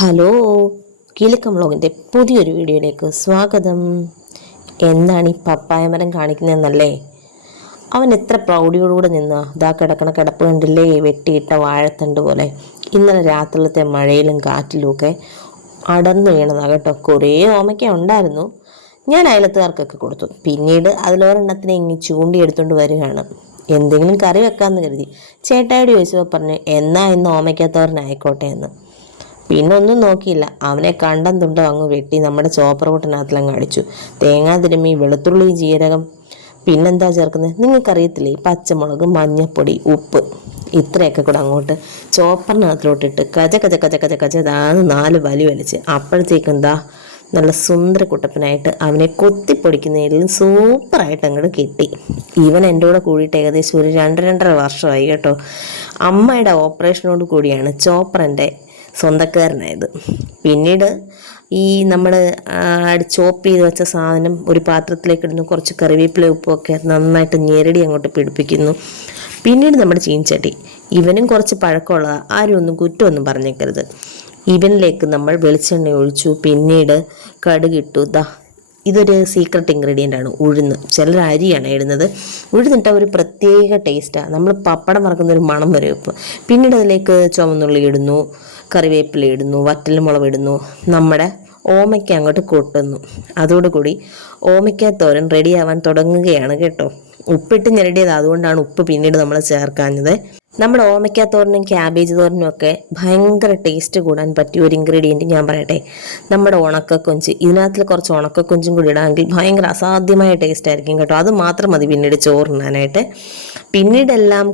Hello, Kilukkam വ്ളോഗിൻ്റെ പുതിയൊരു വീഡിയോയിലേക്ക് സ്വാഗതം. എന്താണ് ഈ പപ്പായ മരം കാണിക്കുന്നതെന്നല്ലേ? അവൻ എത്ര പ്രൗഢിയോടുകൂടെ നിന്നാ ഇതാ കിടക്കണ കിടപ്പ് കണ്ടില്ലേ, വെട്ടിയിട്ട വാഴത്തണ്ട് പോലെ. ഇന്നലെ രാത്രിയിലത്തെ മഴയിലും കാറ്റിലും ഒക്കെ അടർന്നു വീണതാണ് കേട്ടോ. കുറേ ഓമയ്ക്ക ഉണ്ടായിരുന്നു. ഞാൻ അയലത്തുകാർക്കൊക്കെ കൊടുത്തു. പിന്നീട് അതിലൊരെണ്ണത്തിനെ ഇങ്ങ് ചൂണ്ടിയെടുത്തുകൊണ്ട് വരികയാണ്. എന്തെങ്കിലും കറി വെക്കാമെന്ന് കരുതി. ചേട്ടായോട് ചോദിച്ചപ്പോൾ പറഞ്ഞു എന്നാ ഇന്ന് ഓമയ്ക്കത്തോരനായിക്കോട്ടെ എന്ന്. പിന്നെ ഒന്നും നോക്കിയില്ല, അവനെ കണ്ടം തുണ്ടോ അങ്ങ് വെട്ടി നമ്മുടെ ചോപ്പറകൂട്ടിനകത്തിലങ്ങ് അടിച്ചു. തേങ്ങാ തിരുമ്മി, വെളുത്തുള്ളി, ജീരകം, പിന്നെന്താ ചേർക്കുന്നത് നിങ്ങൾക്കറിയത്തില്ലേ? പച്ചമുളക്, മഞ്ഞപ്പൊടി, ഉപ്പ്, ഇത്രയൊക്കെ കൂടെ അങ്ങോട്ട് ചോപ്പറിനകത്തിലോട്ടിട്ട് കജ കജ കജ കജ കജ താന്ന് 4 വലി വലിച്ച് അപ്പോഴത്തേക്കെന്താ നല്ല സുന്ദര കുട്ടപ്പനായിട്ട് അവനെ കൊത്തിപ്പൊടിക്കുന്നതിലും സൂപ്പറായിട്ട് അങ്ങോട്ട് കിട്ടി. ഇവൻ എൻ്റെ കൂടെ കൂടിയിട്ട് ഏകദേശം ഒരു 2-2.5 വർഷമായി കേട്ടോ. അമ്മയുടെ ഓപ്പറേഷനോട് കൂടിയാണ് ചോപ്പറിൻ്റെ സ്വന്തക്കാരനായത്. പിന്നീട് ഈ നമ്മൾ ചോപ്പ് ചെയ്ത് വെച്ച സാധനം ഒരു പാത്രത്തിലേക്ക് ഇടുന്നു, കുറച്ച് കറിവേപ്പില ഉപ്പൊക്കെ നന്നായിട്ട് ഞെരടി അങ്ങോട്ട് പിടിപ്പിക്കുന്നു. പിന്നീട് നമ്മുടെ ചീൻചട്ടി, ഇവനും കുറച്ച് പഴക്കമുള്ള, ആരും ഒന്നും കുറ്റമൊന്നും പറഞ്ഞേക്കരുത്. ഇവനിലേക്ക് നമ്മൾ വെളിച്ചെണ്ണ ഒഴിച്ചു, പിന്നീട് കടുകിട്ടു. ഇതൊരു സീക്രട്ട് ഇൻഗ്രീഡിയൻ്റ് ആണ്, ഉഴുന്ന്. ചിലർ അരിയാണ് ഇടുന്നത്. ഉഴുന്നിട്ട ഒരു പ്രത്യേക ടേസ്റ്റാണ്. നമ്മൾ പപ്പടം മറക്കുന്ന ഒരു മണം വരെ വെക്കും. പിന്നീട് അതിലേക്ക് ചുവന്നുള്ളി ഇടുന്നു, കറിവേപ്പില ഇടുന്നു, വറ്റൽമുളക് ഇടുന്നു, നമ്മുടെ ഓമയ്ക്ക അങ്ങോട്ട് കൊട്ടുന്നു. അതോടുകൂടി ഓമയ്ക്കത്തോരൻ റെഡിയാവാൻ തുടങ്ങുകയാണ് കേട്ടോ. ഉപ്പിട്ട് ഞെരടിയത്, അതുകൊണ്ടാണ് ഉപ്പ് പിന്നീട് നമ്മൾ ചേർക്കാഞ്ഞത്. നമ്മുടെ ഓമയ്ക്കത്തോരനും ക്യാബേജ് തോരനും ഒക്കെ ഭയങ്കര ടേസ്റ്റ് കൂടാൻ പറ്റിയ ഒരു ഇൻഗ്രീഡിയൻറ്റ് ഞാൻ പറയട്ടെ, നമ്മുടെ ഉണക്കക്കൊഞ്ച്. ഇതിനകത്തിൽ കുറച്ച് ഉണക്കക്കൊഞ്ചും കൂടി ഇടാമെങ്കിൽ ഭയങ്കര അസാധ്യമായ ടേസ്റ്റ് ആയിരിക്കും കേട്ടോ. അത് മാത്രം മതി പിന്നീട് ചോറിനാനായിട്ട്. പിന്നീടെല്ലാം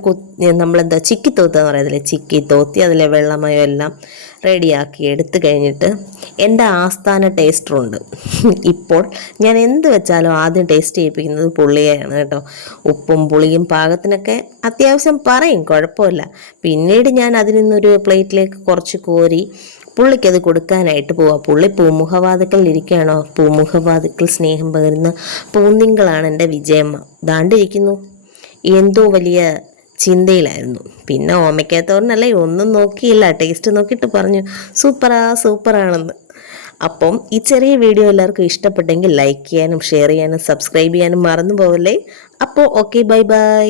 നമ്മളെന്താ ചിക്കിത്തോത്ത് എന്ന് പറയത്തില്ലേ, ചിക്കിത്തോത്തി അതിലെ വെള്ളമയോ എല്ലാം റെഡിയാക്കി എടുത്തു കഴിഞ്ഞിട്ട് എൻ്റെ ആസ്ഥാന ടേസ്റ്ററുണ്ട്. ഇപ്പോൾ ഞാൻ എന്ത് വെച്ചാലും ആദ്യം ടേസ്റ്റ് ചെയ്യിപ്പിക്കുന്നത് പുള്ളിയെയാണ് കേട്ടോ. ഉപ്പും പുളിയും പാകത്തിനൊക്കെ അത്യാവശ്യം പറയും, കുഴപ്പമില്ല. പിന്നീട് ഞാൻ അതിൽ നിന്നൊരു പ്ലേറ്റിലേക്ക് കുറച്ച് കോരി പുള്ളിക്കത് കൊടുക്കാനായിട്ട് പോവാം. പുള്ളി പൂമുഖവാതിക്കൽ ഇരിക്കുകയാണോ? പൂമുഖവാതിക്കൽ സ്നേഹം പകരുന്ന പൂന്തിങ്കളാണ് എൻ്റെ വിജയമ്മ. ദാണ്ടിരിക്കുന്നു. എന്തോ വലിയ ചിന്തയിലായിരുന്നു. പിന്നെ ഓമയ്ക്കത്തോരനല്ലേ, ഒന്നും നോക്കിയില്ല, ടേസ്റ്റ് നോക്കിയിട്ട് പറഞ്ഞു സൂപ്പറാണെന്ന്. അപ്പം ഈ ചെറിയ വീഡിയോ എല്ലാവർക്കും ഇഷ്ടപ്പെട്ടെങ്കിൽ ലൈക്ക് ചെയ്യാനും ഷെയർ ചെയ്യാനും സബ്സ്ക്രൈബ് ചെയ്യാനും മറന്നു പോകല്ലേ. അപ്പോൾ ഓക്കെ, ബൈ.